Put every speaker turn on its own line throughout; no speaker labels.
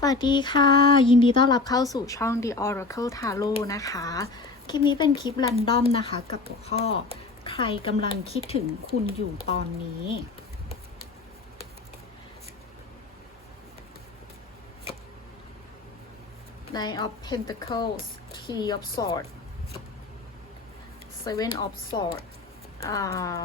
สวัสดีค่ะ ยินดีต้อนรับเข้าสู่ช่อง The Oracle Tarot นะคะ คลิปนี้เป็นคลิปรันดอมนะคะ กับหัวข้อ ใครกำลังคิดถึงคุณอยู่ตอนนี้ Nine of Pentacles Three of Swords Seven of Swords อ่า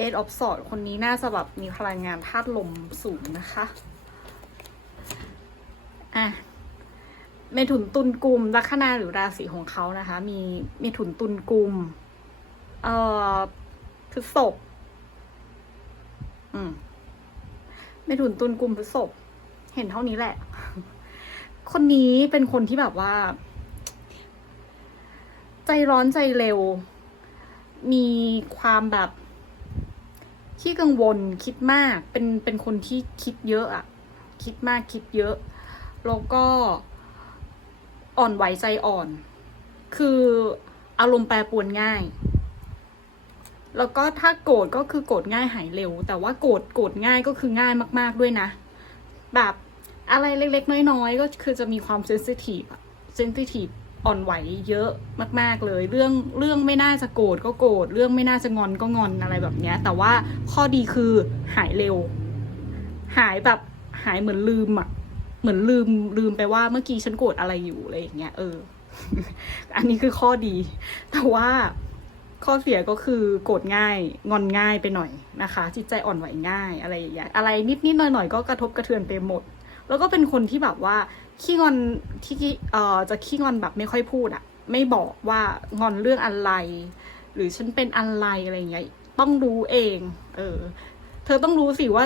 Eight of Swords คนนี้น่าจะแบบมีพลังงานธาตุลมสูงนะคะ อะเมถุนตุลกุมลัคนาหรือราศีของเขานะคะ มีเมถุนตุลกุม เอ่อพฤษภอืมเมถุนตุลกุมพฤษภเห็นเท่านี้แหละ คนนี้เป็นคนที่แบบว่า ใจร้อนใจเร็ว มีความแบบขี้กังวลคิดมาก เป็นเป็นคนที่คิดเยอะอะคิดมากคิดเยอะ แล้วก็อ่อนไหวใจอ่อน คืออารมณ์แปรปรวนง่าย แล้วก็ถ้าโกรธก็คือโกรธง่ายหายเร็ว แต่ว่าโกรธโกรธง่ายก็คือง่ายมาก ๆด้วยนะ แบบอะไรเล็ก ๆ น้อย ๆ ก็คือจะมีความเซนซิทีฟเซนซิทีฟอ่อนไหวเยอะมาก ๆเลย เรื่องเรื่องไม่น่าจะโกรธก็โกรธเรื่องไม่น่าจะงอนก็งอนอะไรแบบเนี้ย แต่ว่าข้อดีคือหายเร็ว หายแบบหายเหมือนลืมอะ เหมือนลืมลืมไปว่าเมื่อกี้ฉันโกรธอะไรอยู่อะไรอย่างเงี้ยเออ อันนี้คือข้อดี แต่ว่าข้อเสียก็คือโกรธง่ายงอนง่ายไปหน่อยนะคะ จิตใจอ่อนไหวง่ายอะไรอย่างเงี้ยอะไรนิดนิดหน่อยหน่อยก็กระทบกระเทือนไปหมด แล้วก็เป็นคนที่แบบว่าขี้งอนที่เอ่อจะขี้งอนแบบไม่ค่อยพูดอะไม่บอกว่างอนเรื่องอะไร หรือฉันเป็นอะไรอะไรอย่างเงี้ยต้องรู้เอง เออ เธอต้องรู้สิว่า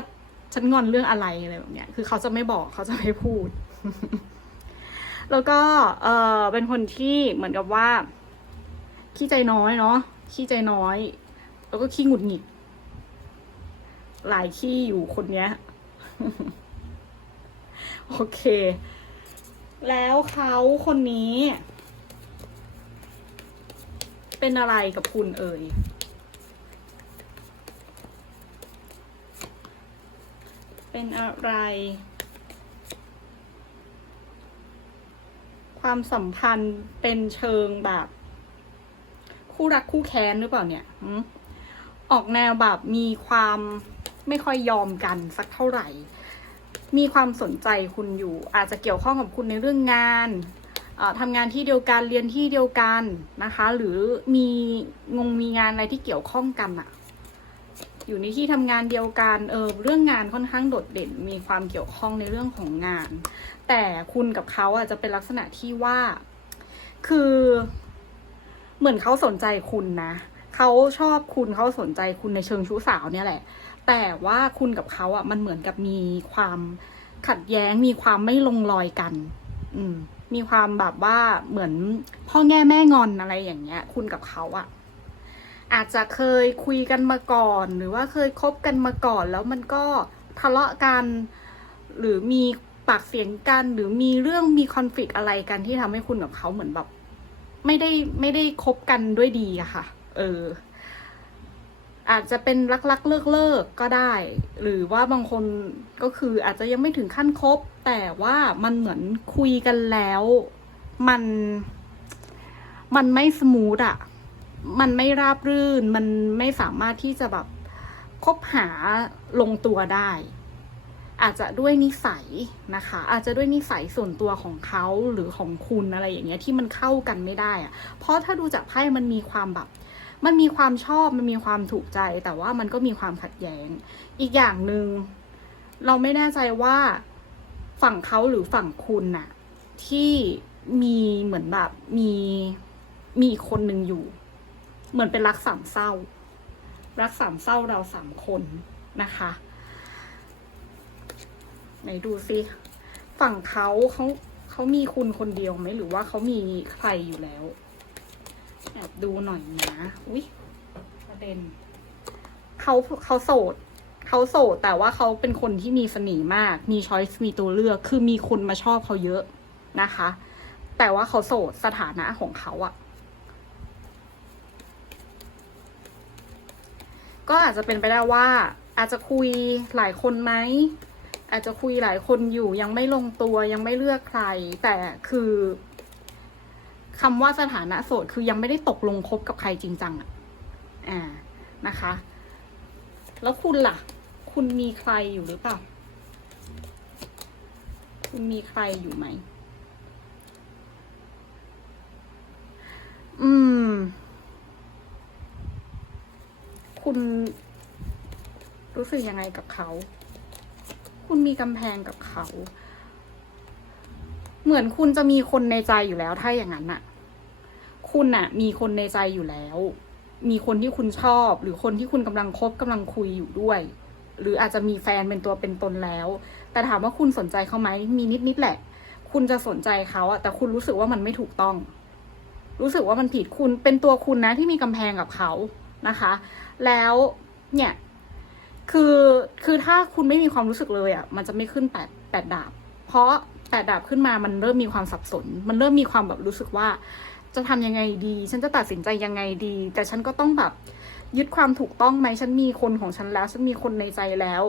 ฉันงอนเรื่องอะไรอะไรแบบเนี้ย คือเขาจะไม่บอกเขาจะไม่พูด แล้วก็เออเป็นคนที่เหมือนกับว่า ขี้ใจน้อยเนาะขี้ใจน้อย แล้วก็ขี้หงุดหงิด หลายขี้อยู่คนเนี้ย โอเค แล้วเขาคนนี้ เป็นอะไรกับคุณเอ่ย เป็นอะไร ความสัมพันธ์เป็นเชิงแบบ คู่รักคู่แค้นหรือเปล่าเนี่ยออกแนวแบบมีความไม่ค่อยยอมกันสักเท่าไหร่ มีความสนใจคุณอยู่ อาจจะเกี่ยวข้องกับคุณในเรื่องงานทำงานที่เดียวกันเรียนที่เดียวกันนะคะ หรือมีงงมีงานอะไรที่เกี่ยวข้องกันอะ อยู่ในที่ทำงานเดียวกันเออเรื่องงานค่อนข้างโดดเด่นมีความเกี่ยวข้องในเรื่องของงาน แต่คุณกับเขาอะจะเป็นลักษณะที่ว่า คือ เหมือนเขาสนใจคุณนะเขาชอบคุณเขาสนใจคุณในเชิงชู้สาวเนี่ยแหละ แต่ว่าคุณกับเขาอะมันเหมือนกับมีความขัดแย้งมีความไม่ลงรอยกัน อืม มีความแบบว่าเหมือนพ่อแง่แม่งอนอะไรอย่างเงี้ย คุณกับเขาอะ อาจจะเคยคุยกันมาก่อน หรือว่าเคยคบกันมาก่อน แล้วมันก็ทะเลาะกัน หรือมีปากเสียงกัน หรือมีเรื่องมีคอน FLICT อะไรกันที่ทำให้คุณกับเขาเหมือนแบบ ไม่ได้ไม่ได้คบกันด้วยดีอะค่ะ เออ อาจจะเป็นรักๆเลิกเลิกก็ได้ หรือว่าบางคนก็คืออาจจะยังไม่ถึงขั้นคบ แต่ว่ามันเหมือนคุยกันแล้ว มัน มันไม่สมูทอะ มันไม่ราบรื่น มันไม่สามารถที่จะแบบคบหาลงตัวได้ อาจจะด้วยนิสัยนะคะ อาจจะด้วยนิสัยส่วนตัวของเขาหรือของคุณอะไรอย่างเงี้ยที่มันเข้ากันไม่ได้อะเพราะถ้าดูจากไพ่มันมีความแบบ มันมีความชอบมันมีความถูกใจ แต่ว่ามันก็มีความขัดแย้ง อีกอย่างหนึง่งเราไม่แน่ใจว่าฝั่งเขาหรือฝั่งคุณน่ะที่มีเหมือนแบบมีมีคนหนึ่งอยู่ เหมือนเป็นรักสามเศร้า รักสามเศร้าเราสามคนนะคะไหนดูซิฝั่งเขาเขาเขามีคุณคนเดียวไหมหรือว่าเขามีใครอยู่แล้วแอบดูหน่อยนะอุ้ยประเด็นเขาเขาโสดเขาโสดแต่ว่าเขาเป็นคนที่มีเสน่ห์มาก มีช้อยส์มีตัวเลือก คือมีคนมาชอบเขาเยอะนะคะ แต่ว่าเขาโสดสถานะของเขาอะ ก็อาจจะเป็นไปได้ว่า อาจจะคุยหลายคนไหมอาจจะคุยหลายคนอยู่ยังไม่ลงตัวยังไม่เลือกใคร แต่คือคำว่าสถานะโสดคือยังไม่ได้ตกลงคบกับใครจริงจังอะอ่านะคะ แล้วคุณล่ะ คุณมีใครอยู่หรือเปล่า คุณมีใครอยู่ไหม อืม คุณรู้สึกยังไงกับเขา คุณมีกำแพงกับเขา เหมือนคุณจะมีคนในใจอยู่แล้ว ถ้าอย่างนั้นน่ะคุณน่ะมีคนในใจอยู่แล้ว มีคนที่คุณชอบ หรือคนที่คุณกำลังคบกำลังคุยอยู่ด้วย หรืออาจจะมีแฟนเป็นตัวเป็นตนแล้ว แต่ถามว่าคุณสนใจเขาไหมมีนิดนิดแหละ คุณจะสนใจเขาอะแต่คุณรู้สึกว่ามันไม่ถูกต้อง รู้สึกว่ามันผิดคุณเป็นตัวคุณนะที่มีกำแพงกับเขา นะคะ แล้วเนี่ยคือคือถ้าคุณไม่มีความรู้สึกเลยอะ่ะ มันจะไม่ขึ้นแปดแปดดาบ เพราะแปดดาบขึ้นมามันเริ่มมีความสับสน มันเริ่มมีความแบบรู้สึกว่า จะทำยังไงดี ฉันจะตัดสินใจยังไงดี แต่ฉันก็ต้องแบบยึดความถูกต้องไหมฉันมีคนของฉันแล้ว ฉันมีคนในใจแล้ว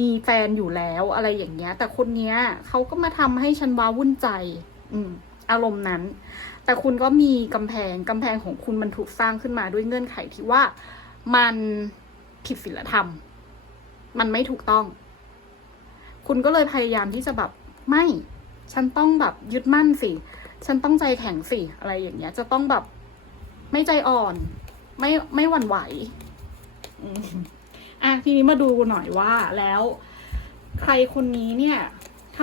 มีแฟนอยู่แล้วอะไรอย่างเงี้ย แต่คนเนี้ยเขาก็มาทำให้ฉันว้าวุ่นใจ อืม อารมณ์นั้น แต่คุณก็มีกำแพงกำแพงของคุณมันถูกสร้างขึ้นมาด้วยเงื่อนไขที่ว่ามันผิดศีลธรรม มันไม่ถูกต้อง คุณก็เลยพยายามที่จะแบบไม่ ฉันต้องแบบยึดมั่นสิ ฉันต้องใจแข็งสิ อะไรอย่างเงี้ย จะต้องแบบไม่ใจอ่อน ไม่ไม่หวั่นไหวอืมอะทีนี้มาดูหน่อยว่าแล้วใครคนนี้เนี่ย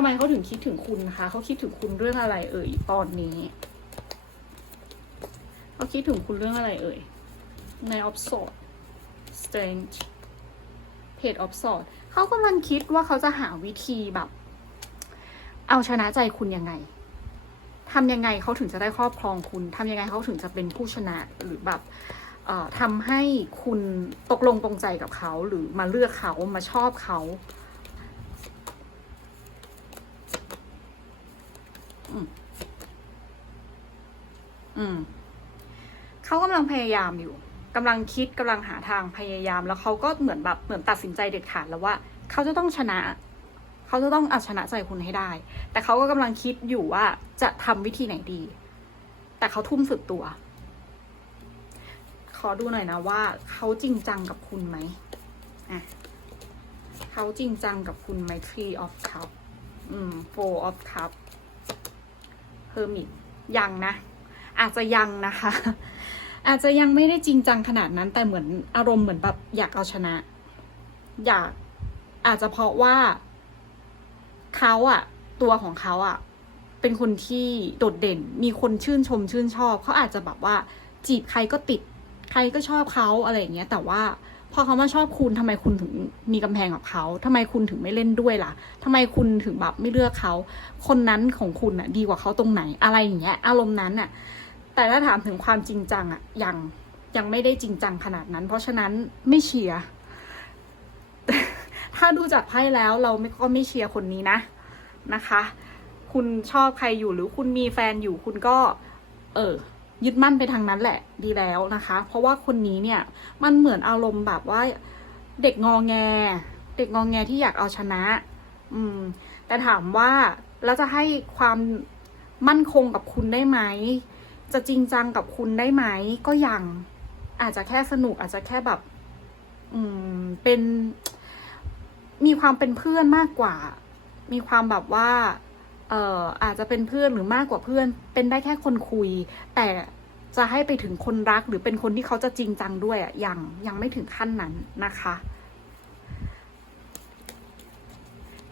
ทำไมเขาถึงคิดถึงคุณคะเขาคิดถึงคุณเรื่องอะไร เอ่ยตอนนี้เขาคิดถึงคุณเรื่องอะไรเอ่ยใน of sword strength เพจ of sword เขากำลังคิดว่าเขาจะหาวิธีแบบ เอาชนะใจคุณยังไงทำยังไงเขาถึงจะได้ครอบครองคุณทำยังไงเขาถึงจะเป็นผู้ชนะหรือแบบทำให้คุณตกลงปรงใจกับเขาหรือมาเลือกเขามาชอบเขา อืมเขากำลังพยายามอยู่กำลังคิดกำลังหาทางพยายาม แล้วเขาก็เหมือนแบบเหมือนตัดสินใจเด็ดขาดแล้วว่าเขาจะต้องชนะเขาจะต้องเอาชนะใจคุณให้ได้ แต่เขาก็กำลังคิดอยู่ว่าจะทำวิธีไหนดี แต่เขาทุ่มสุดตัว ขอดูหน่อยนะว่าเขาจริงจังกับคุณไหมอะเขาจริงจังกับคุณไหม Three of Cup อืม Four of Cup Hermit ยังนะ อาจจะยังนะคะ อาจจะยังไม่ได้จริงจังขนาดนั้น แต่เหมือนอารมณ์เหมือนแบบอยากเอาชนะ อยากอาจจะเพราะว่าเขาอะตัวของเขาอะเป็นคนที่โดดเด่น มีคนชื่นชมชื่นชอบ เขาอาจจะแบบว่า จีบใครก็ติด ใครก็ชอบเขาอะไรอย่างเงี้ย แต่ว่าพอเขามาชอบคุณทำไมคุณถึงมีกำแพงกับเขาทำไมคุณถึงไม่เล่นด้วยล่ะทำไมคุณถึงแบบไม่เลือกเขา คนนั้นของคุณอะดีกว่าเขาตรงไหน อะไรอย่างเงี้ย อารมณ์นั้นอะ แต่ถ้าถามถึงความจริงจังอะยังยังไม่ได้จริงจังขนาดนั้น เพราะฉะนั้นไม่เชียร์ถ้าดูจากไพ่แล้วเราไม่ก็ไม่เชียร์คนนี้นะนะคะ คุณชอบใครอยู่หรือคุณมีแฟนอยู่คุณก็ เออยึดมั่นไปทางนั้นแหละดีแล้วนะคะ เพราะว่าคนนี้เนี่ยมันเหมือนอารมณ์แบบว่าเด็กงอแง เด็กงอแงที่อยากเอาชนะ อืม แต่ถามว่าแล้วจะให้ความมั่นคงกับคุณได้ไหม จะจริงจังกับคุณได้ไหมก็ยังอาจจะแค่สนุกอาจจะแค่แบบ อืมเป็น มีความเป็นเพื่อนมากกว่า มีความแบบว่า เอ่ออาจจะเป็นเพื่อนหรือมากกว่าเพื่อน เป็นได้แค่คนคุย แต่จะให้ไปถึงคนรักหรือเป็นคนที่เขาจะจริงจังด้วยอะยังยังไม่ถึงขั้นนั้นนะคะ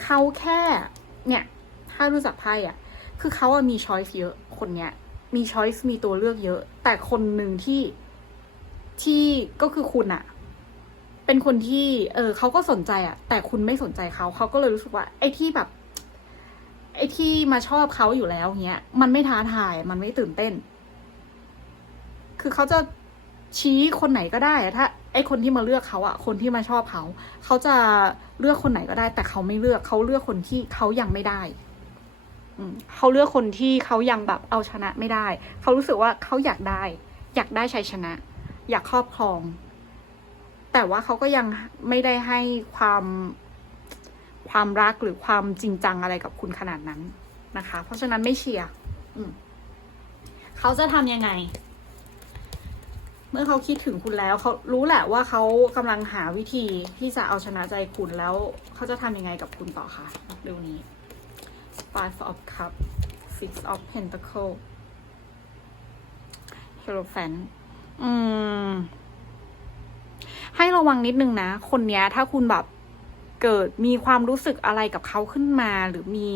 เขาแค่ เนี่ย ถ้ารู้จักไพ่อะคือเขามีช้อยส์เยอะคนเนี้ย มีช้อยส์มีตัวเลือกเยอะ แต่คนหนึ่งที่ที่ก็คือคุณอะเป็นคนที่ เออเขาก็สนใจอะแต่คุณไม่สนใจเขาเขาก็เลยรู้สึกว่า ไอ้ที่แบบ ไอ้ที่มาชอบเขาอยู่แล้วเนี้ย มันไม่ท้าทาย มันไม่ตื่นเต้น คือเขาจะชี้คนไหนก็ได้ถ้า ไอ้คนที่มาเลือกเขาอะคนที่มาชอบเขา เขาจะเลือกคนไหนก็ได้ แต่เขาไม่เลือกเขาเลือกคนที่เขายังไม่ได้ เขาเลือกคนที่เขายังแบบเอาชนะไม่ได้ เขารู้สึกว่าเขาอยากได้ อยากได้ชัยชนะ อยากครอบครอง แต่ว่าเขาก็ยังไม่ได้ให้ความความรักหรือความจริงจังอะไรกับคุณขนาดนั้นนะคะ เพราะฉะนั้นไม่เชียร์เขาจะทำยังไง เมื่อเขาคิดถึงคุณแล้ว เขารู้แหละว่าเขากำลังหาวิธีที่จะเอาชนะใจคุณแล้ว เขาจะทำยังไงกับคุณต่อคะเร็วนี้ five of cup six of pentacle hierophant อืม ให้ระวังนิดนึงนะ คนเนี้ย ถ้าคุณแบบเกิดมีความรู้สึกอะไรกับเขาขึ้นมาหรือมี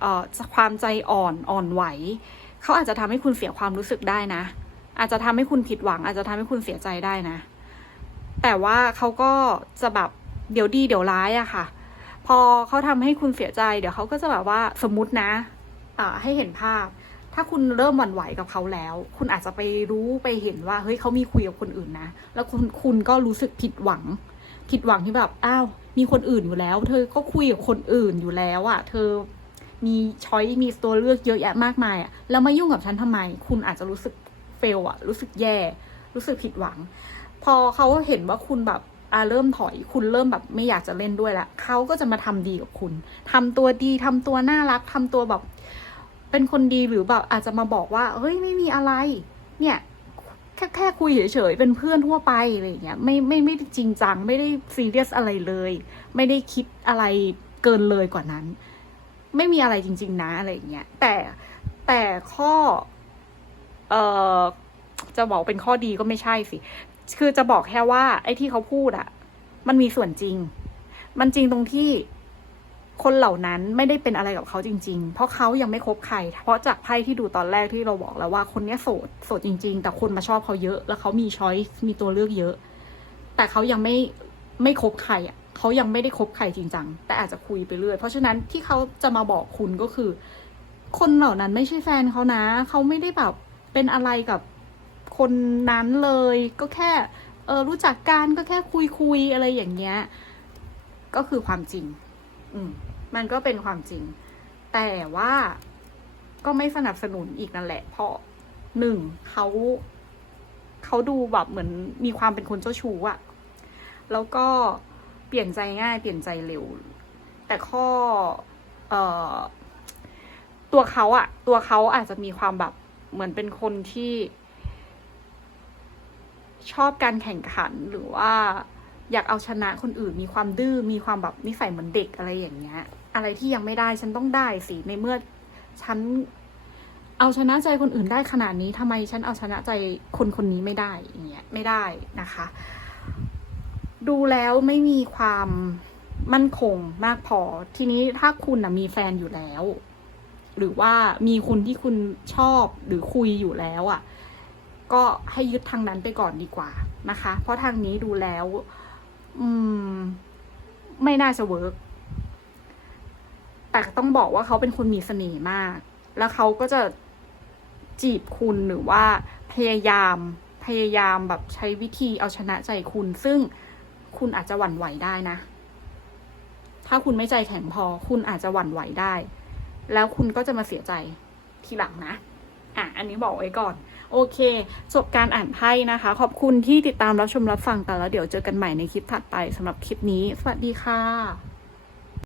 เอ่อความใจอ่อนอ่อนไหว เขาอาจจะทำให้คุณเสียความรู้สึกได้นะ อาจจะทำให้คุณผิดหวัง อาจจะทำให้คุณเสียใจได้นะ แต่ว่าเขาก็จะแบบเดี๋ยวดีเดี๋ยวร้ายอะค่ะ พอเขาทำให้คุณเสียใจ เดี๋ยวเขาก็จะแบบว่าสมมตินะอ่าให้เห็นภาพ ถ้าคุณเริ่มหวั่นไหวกับเขาแล้ว คุณอาจจะไปรู้ไปเห็นว่าเฮ้ยเขามีคุยกับคนอื่นนะ แล้วคุณคุณก็รู้สึกผิดหวัง ผิดหวังที่แบบอ้าวมีคนอื่นอยู่แล้ว เธอก็คุยกับคนอื่นอยู่แล้วอะเธอมีช้อยมีตัวเลือกเยอะแยะมากมายอะแล้วมายุ่งกับฉันทำไม คุณอาจจะรู้สึกเฟลอะ รู้สึกแย่ รู้สึกผิดหวัง พอเขาเห็นว่าคุณแบบ อ่าเริ่มถอยคุณเริ่มแบบไม่อยากจะเล่นด้วยละเขาก็จะมาทำดีกับคุณทำตัวดีทำตัวน่ารักทำตัวแบบเป็นคนดีหรือแบบอาจจะมาบอกว่าเฮ้ยไม่มีอะไร เนี่ยแค่แค่คุยเฉยๆเป็นเพื่อนทั่วไปอะไรเงี้ยไม่ไม่ไม่ได้จริงจังไม่ได้ซีเรียสอะไรเลย ไม่ได้คิดอะไรเกินเลยกว่านั้น ไม่มีอะไรจริง ๆ นะอะไรเงี้ยแต่แต่ข้อ เอ่อจะบอกเป็นข้อดีก็ไม่ใช่สิ คือจะบอกแค่ว่า ไอ้ที่เขาพูดอะมันมีส่วนจริง มันจริงตรงที่คนเหล่านั้นไม่ได้เป็นอะไรกับเขาจริง ๆ เพราะเขายังไม่คบใคร เพราะจากไพ่ที่ดูตอนแรกที่เราบอกแล้วว่าคนนี้โสด โสดจริง ๆ แต่คนมาชอบเขาเยอะ แล้วเขามีช้อยส์มีตัวเลือกเยอะ แต่เขายังไม่ไม่คบใครอะ เขายังไม่ได้คบใครจริงจังแต่อาจจะคุยไปเรื่อย เพราะฉะนั้นที่เขาจะมาบอกคุณก็คือ คนเหล่านั้นไม่ใช่แฟนเขานะ เขาไม่ได้แบบเป็นอะไรกับ คนนั้นเลย ก็แค่เออรู้จักกันก็แค่คุยคุยอะไรอย่างเงี้ย ก็คือความจริง อืมมันก็เป็นความจริง แต่ว่าก็ไม่สนับสนุนอีกนั่นแหละ เพราะหนึ่งเขาเขาดูแบบเหมือนมีความเป็นคนเจ้าชู้อะแล้วก็เปลี่ยนใจง่าย เปลี่ยนใจเร็ว แต่ข้อเอ่อตัวเขาอะตัวเขาอาจจะมีความแบบเหมือนเป็นคนที่ ชอบการแข่งขันหรือว่า อยากเอาชนะคนอื่น มีความดื้อมีความแบบนิสัยเหมือนเด็กอะไรอย่างเงี้ย อะไรที่ยังไม่ได้ฉันต้องได้สิในเมื่อฉันเอาชนะใจคนอื่นได้ขนาดนี้ทำไมฉันเอาชนะใจคนคนนี้ไม่ได้อย่างเงี้ยไม่ได้นะคะ ดูแล้วไม่มีความมั่นคงมากพอ ทีนี้ถ้าคุณนะมีแฟนอยู่แล้ว หรือว่ามีคนที่คุณชอบหรือคุยอยู่แล้วอะ่ะ ก็ให้ยึดทางนั้นไปก่อนดีกว่านะคะ เพราะทางนี้ดูแล้ว อืม ไม่น่าจะเวิร์กแต่ต้องบอกว่าเขาเป็นคนมีเสน่ห์มาก แล้วเขาก็จะจีบคุณหรือว่าพยายามพยายามแบบใช้วิธีเอาชนะใจคุณ ซึ่งคุณอาจจะหวั่นไหวได้นะ ถ้าคุณไม่ใจแข็งพอ คุณอาจจะหวั่นไหวได้ แล้วคุณก็จะมาเสียใจทีหลังนะ อะ อันนี้บอกไว้ก่อน โอเคจบการอ่านไพ่นะคะ ขอบคุณที่ติดตามรับชมรับฟังกันแล้วเดี๋ยวเจอกันใหม่ในคลิปถัดไปสำหรับคลิปนี้ สวัสดีค่ะ